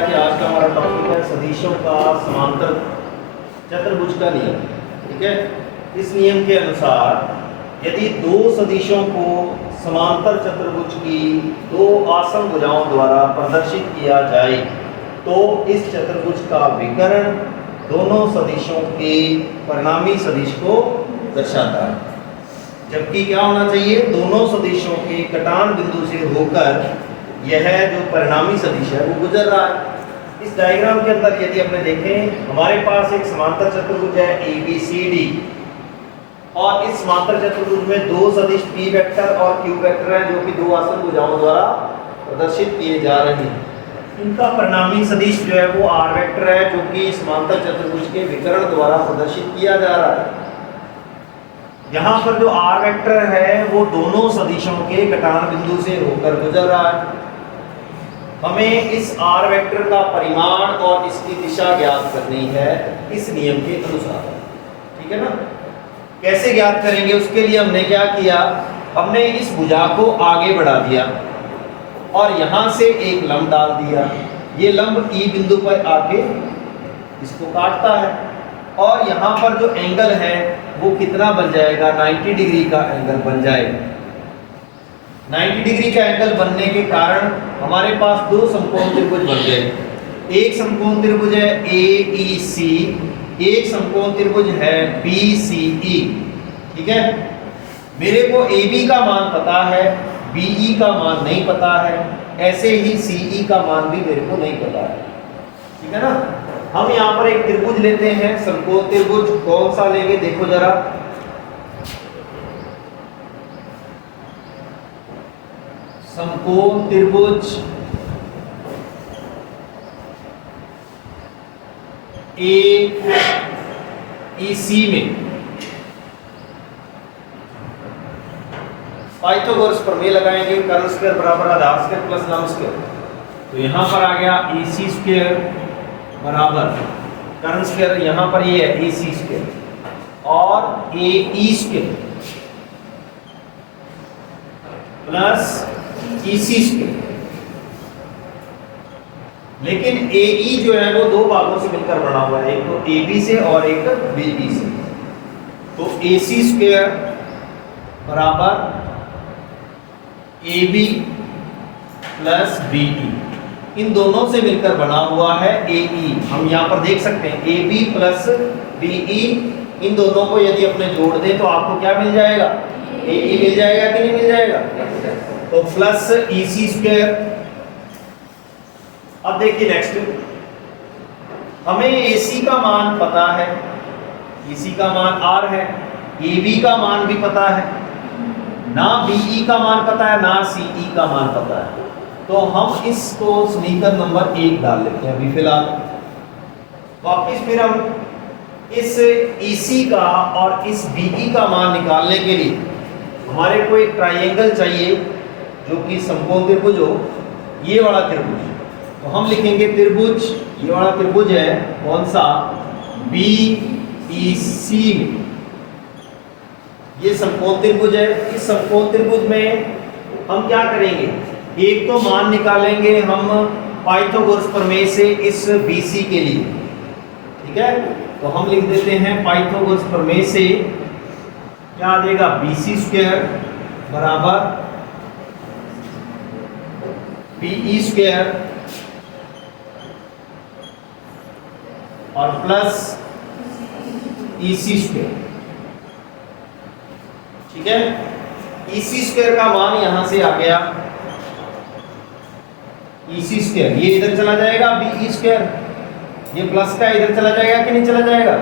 कि आज का हमारा टॉपिक है सदिशों का समांतर चतुर्भुज का नियम। ठीक है, इस नियम के अनुसार यदि दो सदिशों को समांतर चतुर्भुज की दो आसन्न भुजाओं द्वारा प्रदर्शित किया जाए तो इस चतुर्भुज का विकर्ण दोनों सदिशों के परिणामी सदिश को दर्शाता है। जबकि क्या होना चाहिए, दोनों सदिशों के कटान बिंदु से होकर यह जो परिणामी सदिश है वो गुजर रहा है। इस डायग्राम के अंदर यदि हमने देखें, हमारे पास एक समांतर चतुर्भुज है ABCD और इस समांतर चतुर्भुज में दो सदिश P वेक्टर और Q वेक्टर हैं जो कि दो आसन्न भुजाओं द्वारा प्रदर्शित किए जा रहे हैं। इनका परिणामी सदिश जो है वो R वेक्टर है जो कि समांतर चतुर्भुज के विकर्ण द्वारा प्रदर्शित किया जा रहा है। यहाँ पर जो R वेक्टर है वो दोनों सदिशों के कटान बिंदु से होकर गुजर रहा है। हमें इस R वेक्टर का परिमाण और इसकी दिशा ज्ञात करनी है इस नियम के अनुसार। ठीक है ना, कैसे ज्ञात करेंगे उसके लिए हमने क्या किया, हमने इस भुजा को आगे बढ़ा दिया और यहाँ से एक लंब डाल दिया। ये लंब E बिंदु पर आके इसको काटता है और यहाँ पर जो एंगल है वो कितना बन जाएगा, 90 डिग्री का एंगल बन जाएगा। 90 डिग्री का एंगल बनने के कारण हमारे पास दो समकोण त्रिभुज बन गए। एक समकोण त्रिभुज है AEC, एक समकोण त्रिभुज है BCE। ठीक है, मेरे को AB का मान पता है, BE का मान नहीं पता है, ऐसे ही CE का मान भी मेरे को नहीं पता है। ठीक है ना, हम यहाँ पर एक त्रिभुज लेते हैं, समकोण त्रिभुज। कौन सा लेंगे देखो जरा, समकोण त्रिभुज AEC में पाइथागोरस प्रमेय लगाएंगे, कर्ण स्क्वायर बराबर आधार स्क्वायर प्लस लंब स्क्वायर। तो यहाँ पर आ गया AC स्क्वायर बराबर कर्ण स्क्वायर, यहाँ पर ये है AC स्क्वायर और AE square plus EC square. लेकिन AE जो है वो दो भागों से मिलकर बना हुआ है, एक तो AB से और एक BE से। तो AC स्क्वायर बराबर AB प्लस BE, इन दोनों से मिलकर बना हुआ है AE। हम यहाँ पर देख सकते हैं AB प्लस BE, इन दोनों को यदि अपने जोड़ दें तो आपको क्या मिल जाएगा, AE मिल जाएगा कि नहीं मिल जाएगा। तो प्लस EC स्क्वायर। अब देखिए नेक्स्ट, हमें AC का मान पता है, EC का मान R है, AB का मान भी पता है, ना BE का मान पता है ना CE का मान पता है। तो हम इसको समीकरण नंबर 1 डाल लेते हैं अभी फिलहाल। वापिस फिर हम इस EC का और इस BE का मान निकालने के लिए हमारे को एक ट्राइंगल चाहिए जो कि समकोण त्रिभुज हो, ये वाला त्रिभुज। तो हम लिखेंगे त्रिभुज, ये वाला त्रिभुज है कौन सा, BEC में। ये समकोण त्रिभुज है। इस समकोण त्रिभुज में हम क्या करेंगे, एक तो मान निकालेंगे हम पाइथागोरस प्रमेय से इस BC के लिए। ठीक है, तो हम लिख देते हैं पाइथागोरस प्रमेय से क्या आ जाएगा, BC स्क्वायर बराबर BE स्क्वायर और प्लस EC स्क्वायर। ठीक है, EC स्क्वायर का मान यहां से आ गया, EC स्क्वायर ये इधर चला जाएगा, BE स्क्वायर ये प्लस का इधर चला जाएगा कि नहीं चला जाएगा।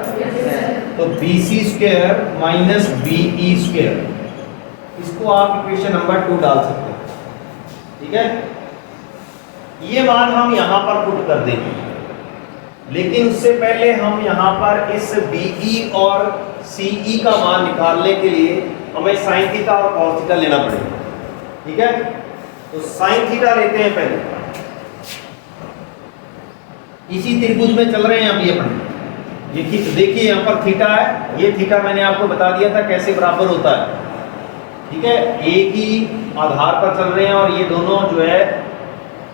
तो BC square minus BE square, इसको आप इक्वेशन नंबर 2 डाल सकते हैं। ठीक है, ये मान हम यहां पर पुट कर देंगे, लेकिन उससे पहले हम यहां पर इस BE और CE का मान निकालने के लिए हमें साइन थीटा और कॉस थीटा लेना पड़ेगा। ठीक है, तो साइन थीटा लेते हैं पहले। इसी त्रिभुज में चल रहे हैं अभी अपने, ये देखिए यहाँ पर थीटा है, ये थीटा मैंने आपको बता दिया था कैसे बराबर होता है। ठीक है, एक ही आधार पर चल रहे हैं और ये दोनों जो है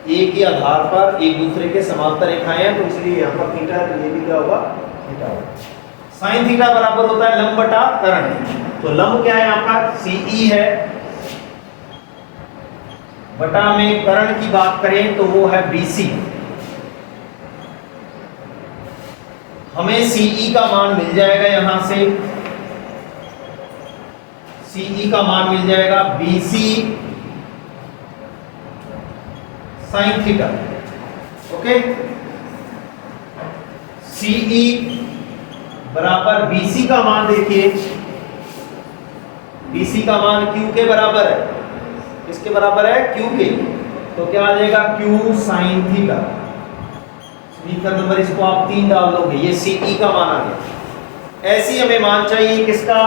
ए के आधार पर एक दूसरे के समांतर रेखाएं हैं, तो इसलिए यहाँ पर थीटा है, तो ये भी क्या होगा, थीटा होगा। साइन थीटा बराबर होता है लंब बटा करण। तो लंब क्या है आपका, सीई है, बटा में करण की बात करें तो वो है बीसी। हमें सीई का मान मिल जाएगा, यहां से सीई का मान मिल जाएगा BC sine theta. Okay, CE बराबर बीसी का मान देखिए, बीसी का मान क्यू के बराबर है, किसके बराबर है, क्यू के। तो क्या आ जाएगा, क्यू साइन थीटा। समीकरण नंबर इसको आप 3 डाल दोगे, ये सीई का मान आ गया। ऐसी हमें मान चाहिए किसका,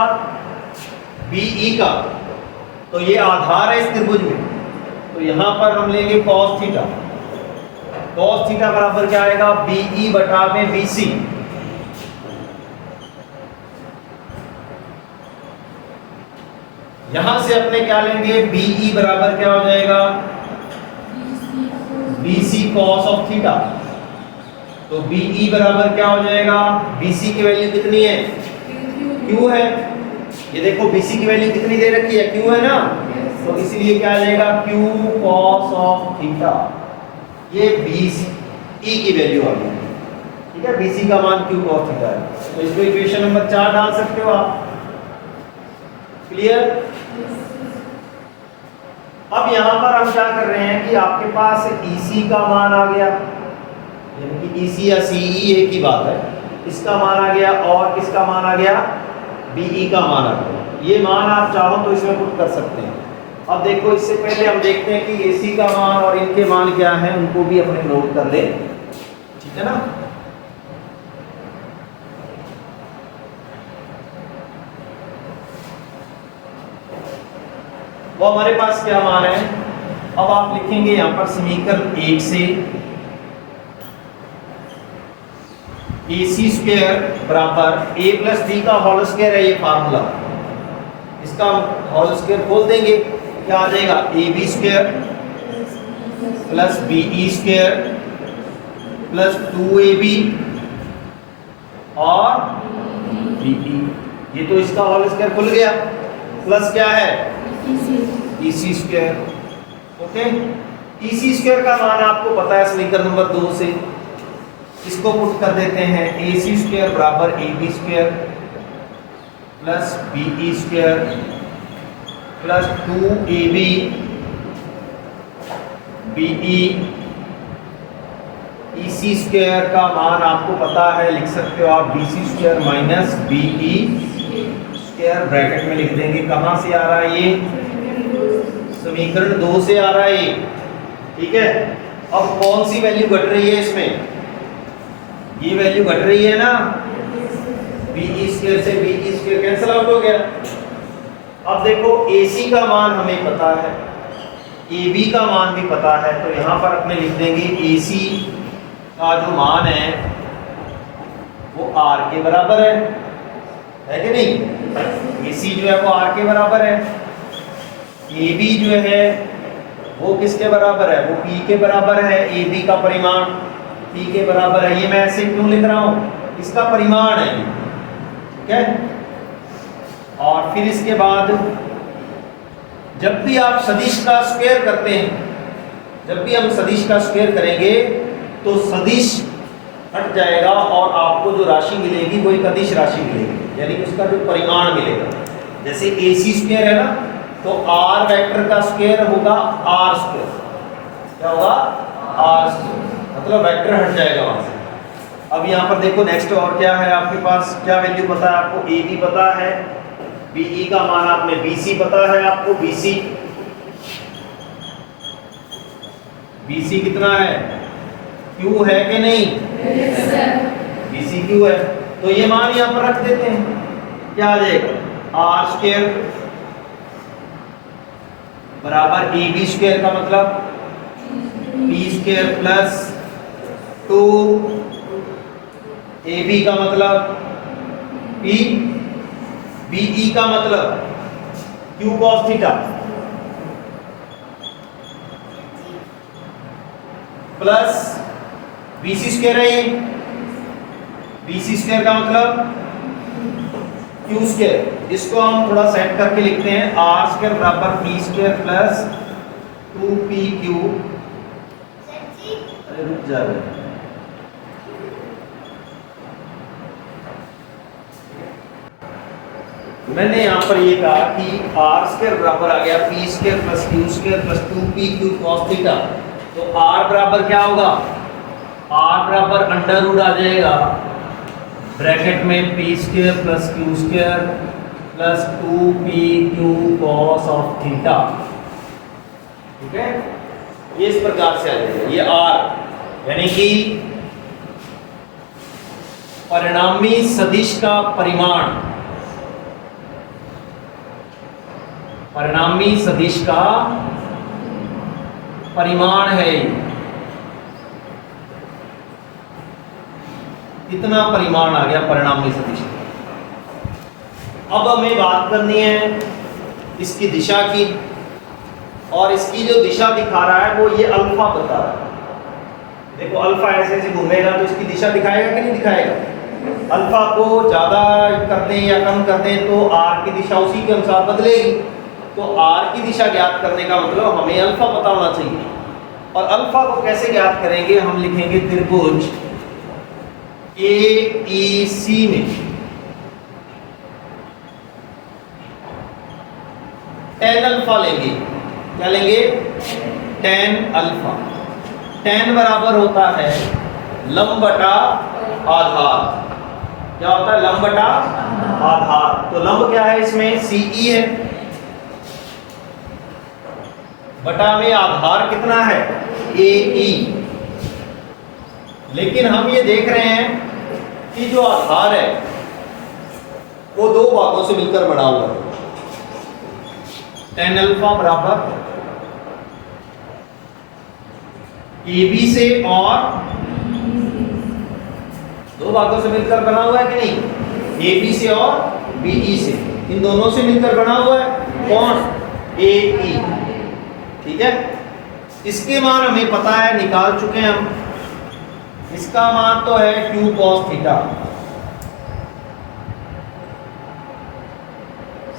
बीई का। तो ये आधार है इस त्रिभुज में, तो यहां पर हम लेंगे cos थीटा। cos थीटा बराबर क्या आएगा, बीई बटा में बीसी। यहां से अपने क्या लेंगे, बीई बराबर क्या हो जाएगा, बीसी cos ऑफ थीटा। तो बीई बराबर क्या हो जाएगा, बीसी की वैल्यू कितनी है, क्यू है। ये देखो बीसी की वैल्यू कितनी दे रखी है, क्यू है ना, तो इसलिए क्या आ जाएगा, क्यू cos ऑफ थीटा। ये बीसी की वैल्यू आ गई, ठीक है, बीसी का मान क्यू cos थीटा है। तो इसको इक्वेशन नंबर 4 डाल सकते हो आप। क्लियर। अब यहां पर हम क्या कर रहे हैं कि आपके पास EC का मान आ गया, यानी कि EC या CE एक ही बात है, इसका मान आ गया, और किसका मान आ गया, BE का मान आ गया। ये मान आप चाहो तो इसमें पुट कर सकते हैं। अब देखो, इससे पहले हम देखते हैं कि AC का मान और इनके मान क्या है, उनको भी अपने नोट कर ले, ठीक है ना। वो हमारे पास क्या मान है, अब आप लिखेंगे यहां पर समीकरण 1 से AC स्क्वायर बराबर A प्लस B का होल स्क्वायर है, ये फार्मूला, इसका होल स्क्वायर खोल देंगे, क्या आ जाएगा, AB square plus BE square plus 2AB और BE। ये तो इसका होल स्क्वायर खुल गया, प्लस क्या है, EC square. Okay, EC square का मान आपको पता है समीकरण नंबर 2 से, इसको पुट कर देते हैं, AC स्क्वायर बराबर AB square plus BE square plus 2AB BE। EC square का मान आपको पता है, लिख सकते हो आप BC square minus BE square, bracket में लिख देंगे। कहां से आ रहा है, ये समीकरण 2 से आ रहा है ये, ठीक है। अब कौन सी वैल्यू घट रही है इसमें, ये वैल्यू घट रही है ना, BE स्क्वायर से BE स्क्वायर कैंसिल आउट हो गया। अब देखो, AC का मान हमें पता है, AB का मान भी पता है, तो यहां पर अपने लिख देंगे AC का जो मान है वो R के बराबर है कि नहीं। AC जो है वो R के बराबर है, AB जो है वो किसके बराबर है, वो P के बराबर है। AB का परिमाण P के बराबर है, ये मैं ऐसे क्यों लिख रहा हूं, इसका परिमाण है, ठीक है। और फिर इसके बाद जब भी आप सदिश का स्क्वायर करते हैं, जब भी हम सदिश का स्क्वायर करेंगे तो सदिश हट जाएगा और आपको जो राशि मिलेगी वो एक अदिश राशि मिलेगी, यानी कि उसका जो परिमाण मिलेगा। जैसे AC स्क्वायर है ना, तो R वेक्टर का स्क्वायर होगा R स्क्वायर, क्या होगा, R स्क्वायर, मतलब वेक्टर हट जाएगा वहां से। अब यहाँ पर देखो नेक्स्ट और क्या है आपके पास, क्या वैल्यू पता है आपको, AB पता है, BE का मान आपने, BC पता है आपको, BC कितना है, Q है कि नहीं, BC Q है। तो ये मान यहाँ पर रख देते हैं, क्या आ जाएगा, R स्क्वायर बराबर AB स्क्वायर का मतलब B स्क्वायर प्लस 2 AB का मतलब P, BE का मतलब Q cos theta. Plus BC square है ये, BC स्क्वायर का मतलब Q स्क्वायर। इसको हम थोड़ा सेट करके लिखते हैं, R स्क्वायर बराबर P स्क्वायर प्लस 2PQ। अरे रुक जा रहे, मैंने यहाँ पर ये कहा कि R स्क्वायर बराबर आ गया P square plus Q square plus 2PQ cos theta. तो R बराबर क्या होगा, R बराबर अंडर रूट आ जाएगा ब्रैकेट में P square plus Q square plus 2PQ cos of theta. ठीक है, ये इस प्रकार से आ जाएगा। ये R यानी कि परिणामी सदिश का परिमाण, परिणामी सदिश का परिमाण है। इतना परिमाण आ गया परिणामी सदिश। अब हमें बात करनी है इसकी दिशा की, और इसकी जो दिशा दिखा रहा है वो ये अल्फा बता रहा है। देखो अल्फा ऐसे ऐसे घूमेगा तो इसकी दिशा दिखाएगा कि नहीं दिखाएगा। अल्फा को ज़्यादा कर दें या कम कर दें तो आर की दिशा उसी के अनुसार बदलेगी। तो आर की दिशा ज्ञात करने का मतलब हमें अल्फा पता होना चाहिए। और अल्फा को कैसे ज्ञात करेंगे, हम लिखेंगे त्रिभुज AEC में tan अल्फा लेंगे। क्या लेंगे, tan अल्फा। tan बराबर होता है लंब बटा आधार। क्या होता है, लंब बटा आधार। तो लंब क्या है इसमें, CE है, बटा में आधार कितना है, AE। लेकिन हम ये देख रहे हैं कि जो आधार है वो दो भागों से मिलकर बना हुआ है। tan अल्फा बराबर AB से और दो भागों से मिलकर बना हुआ है कि नहीं, AB से और BE से, इन दोनों से मिलकर बना हुआ है कौन, AE। ठीक है, इसके मान हमें पता है, निकाल चुके हैं हम। इसका मान तो है Q cos थीटा,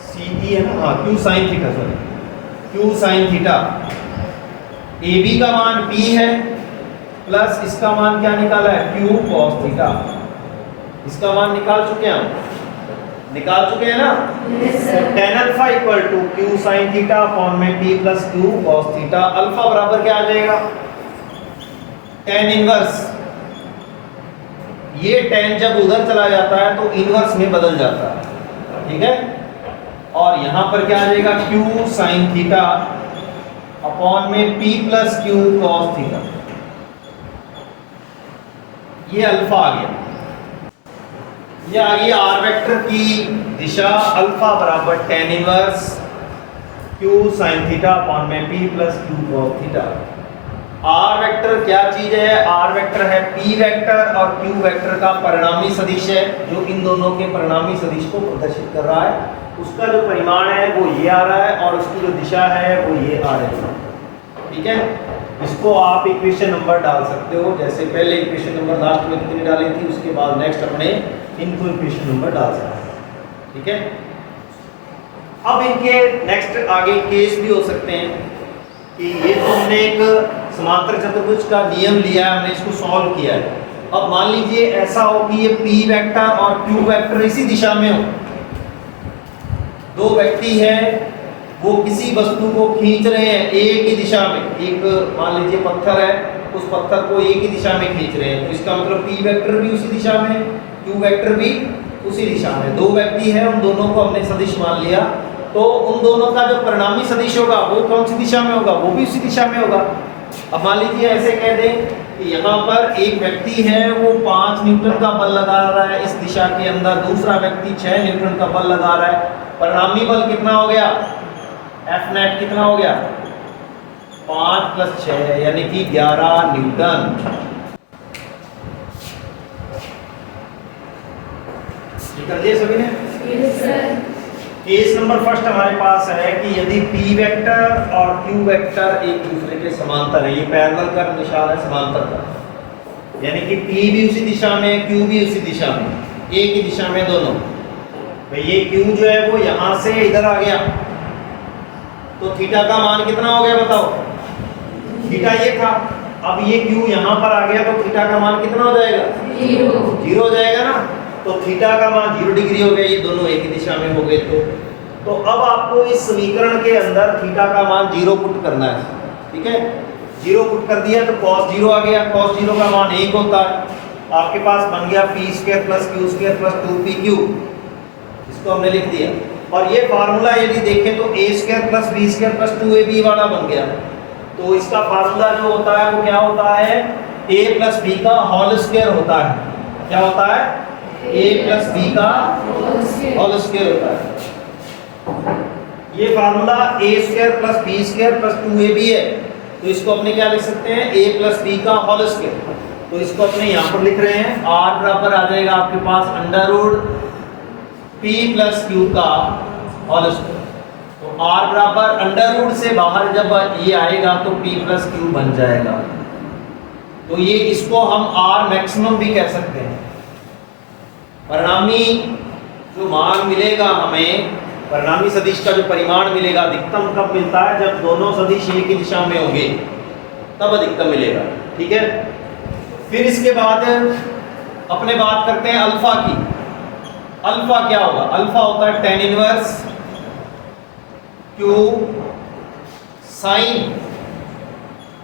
CE है ना, हाँ Q sin theta, sorry Q sin theta. AB का मान P है प्लस इसका मान क्या निकाला है, Q cos थीटा। इसका मान निकाल चुके हैं हम, निकाल चुके हैं ना। tan alpha equal to Q sin theta upon में P plus Q cos theta. Alpha बराबर क्या आ जाएगा, tan इनवर्स। ये tan जब उधर चला जाता है तो इनवर्स में बदल जाता है। ठीक है, और यहां पर क्या आ जाएगा, Q sin थीटा अपॉन में P plus Q cos theta. ये अल्फा आ गया। ये आ गई आर वेक्टर की दिशा, अल्फा बराबर tan inverse Q sin theta upon में P plus Q cos theta. R vector क्या चीज है, आर वेक्टर है P वेक्टर और Q वेक्टर का परिणामी सदिश है, जो इन दोनों के परिणामी सदिश को प्रदर्शित कर रहा है। उसका जो परिमाण है वो ये आ रहा है और उसकी जो दिशा है वो ये आ रही है। ठीक है, इसको आप इक्वेशन नंबर डाल सकते हो, जैसे पहले इक्वेशन नंबर लास्ट में कितनी डाली थी, उसके बाद नेक्स्ट अपने इनको इक्वेशन नंबर डाल सकते हैं। ठीक है, अब इनके नेक्स्ट आगे केस भी हो सकते हैं कि ये तो हमने एक समांतर चतुर्भुज का नियम लिया है, हमने इसको सॉल्व किया है। अब मान लीजिए ऐसा हो कि ये P वेक्टर और Q वेक्टर इसी दिशा में हो। दो व्यक्ति हैं, वो किसी वस्तु को खींच रहे हैं A की दिशा में। एक मान लीजिए पत्थर है, उस पत्थर को A की दिशा में खींच रहे हैं, तो इसका मतलब P वेक्टर भी उसी दिशा में, Q वेक्टर भी उसी दिशा में। दो व्यक्ति हैं, उन दोनों को हमने सदिश मान लिया, तो उन दोनों का जो परिणामी सदिश होगा वो कौन सी दिशा में होगा, वो भी उसी दिशा में होगा। अब मान लीजिए ऐसे कह दें कि यहाँ पर एक व्यक्ति है, वो 5 न्यूटन का बल लगा रहा है इस दिशा के अंदर, दूसरा व्यक्ति 6 न्यूटन का बल लगा रहा है। परिणामी बल कितना हो गया, F नेट कितना हो गया, 5 प्लस 6 यानी कि 11 न्यूटन। कर दिए सभी ने। केस नंबर फर्स्ट हमारे पास है कि यदि p वेक्टर और q वेक्टर एक दूसरे के समांतर है, ये पैरेलल का निशान है समांतर का, यानी कि p भी उसी दिशा में q भी उसी दिशा में, एक ही दिशा में दोनों। भाई ये q जो है वो यहाँ से इधर आ गया तो थीटा का मान कितना हो गया बताओ, थीटा ये था। अब ये q यहाँ पर आ गया तो थीटा का मान कितना हो जाएगा, जीरो हो जाएगा ना। तो थीटा का मान 0 डिग्री हो गया, ये दोनों एक ही दिशा में हो गए। तो अब आपको इस समीकरण के अंदर थीटा का मान 0 पुट करना है, ठीक है। 0 पुट कर दिया तो cos 0 आ गया, cos 0 का मान 1 होता है। आपके पास बन गया p square plus q square plus 2pq, इसको हमने लिख दिया। और ये फार्मूला यदि देखें तो a square plus b square plus 2ab वाला बन गया। तो इसका फार्मूला जो होता है वो क्या होता है, a प्लस b का होल स्क्वायर होता है। क्या होता है, a प्लस b का होल स्क्वायर होता है। ये formula a square plus b square plus 2ab है, तो इसको अपने क्या लिख सकते हैं, a प्लस b का होल स्क्वायर। तो इसको अपने यहाँ पर लिख रहे हैं, r बराबर आ जाएगा आपके पास under root p plus q का होल स्क्वायर। तो r बराबर अंडर रूट से बाहर जब ये आएगा तो p प्लस q बन जाएगा। तो ये इसको हम r मैक्सिमम भी कह सकते हैं। परिणामी जो मान मिलेगा हमें, परिणामी सदिश का जो परिमाण मिलेगा अधिकतम कब मिलता है, जब दोनों सदिश एक ही दिशा में होंगे तब अधिकतम मिलेगा, ठीक है। फिर इसके बाद अपने बात करते हैं अल्फा की। अल्फा क्या होगा, अल्फा होता है tan inverse q sine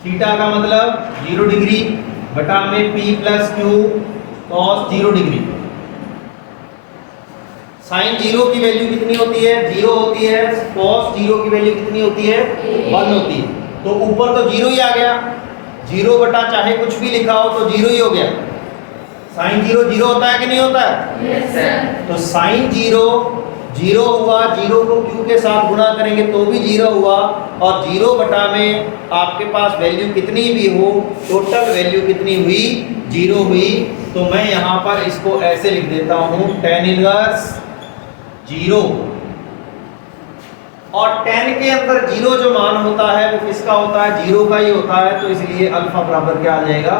theta का मतलब 0 डिग्री बटा में p plus q cos 0 degree. Sine 0 की वैल्यू कितनी होती है, 0 होती है। cos 0 की वैल्यू कितनी होती है, 1 होती है। तो ऊपर तो 0 ही आ गया, 0 बटा चाहे कुछ भी लिखा हो तो 0 ही हो गया। साइन 0 0 होता है कि नहीं होता है, yes, sir। तो साइन 0 0 हुआ, 0 को q के साथ गुणा करेंगे तो भी 0 हुआ, और 0 बटा में आपके पास वैल्यू कितनी भी हो, टोटल वैल्यू कितनी हुई, 0 हुई। तो मैं यहाँ पर इसको ऐसे लिख देता हूँ, tan इनवर्स 0, और tan के अंदर 0 जो मान होता है वो किसका होता है, 0 का ही होता है। तो इसलिए अल्फा बराबर क्या आ जाएगा,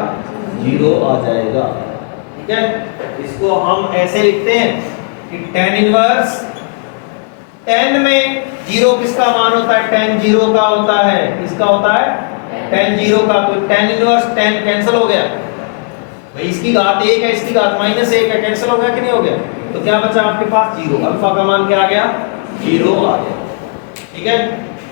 0 आ जाएगा, ठीक है। इसको हम ऐसे लिखते हैं कि tan इनवर्स, tan में 0 किसका मान होता है, tan 0 का होता है, किसका होता है, tan 0 का। तो tan इनवर्स tan कैंसिल हो गया भाई, इसकी घात 1 है, इसकी घात -1 है, कैंसिल हो गया कि नहीं हो गया। तो क्या बचा आपके पास, 0। अल्फा का मान क्या आ गया, 0 आ गया, ठीक है।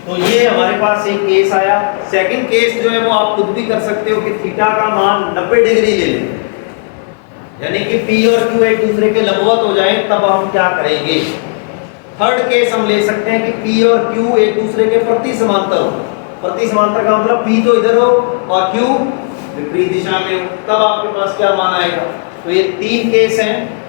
तो ये हमारे पास एक केस आया। सेकंड केस जो है वो आप खुद भी कर सकते हो कि थीटा का मान 90 डिग्री ले लें, यानी कि p और q एक दूसरे के लंबवत हो जाएं, तब हम क्या करेंगे। थर्ड केस हम ले सकते हैं कि p और q एक दूसरे के प्रति समांतर हो। प्रति समांतर का मतलब p तो इधर हो और q विपरीत दिशा में हो, तब आपके पास क्या मान आएगा। तो ये 3 केस हैं।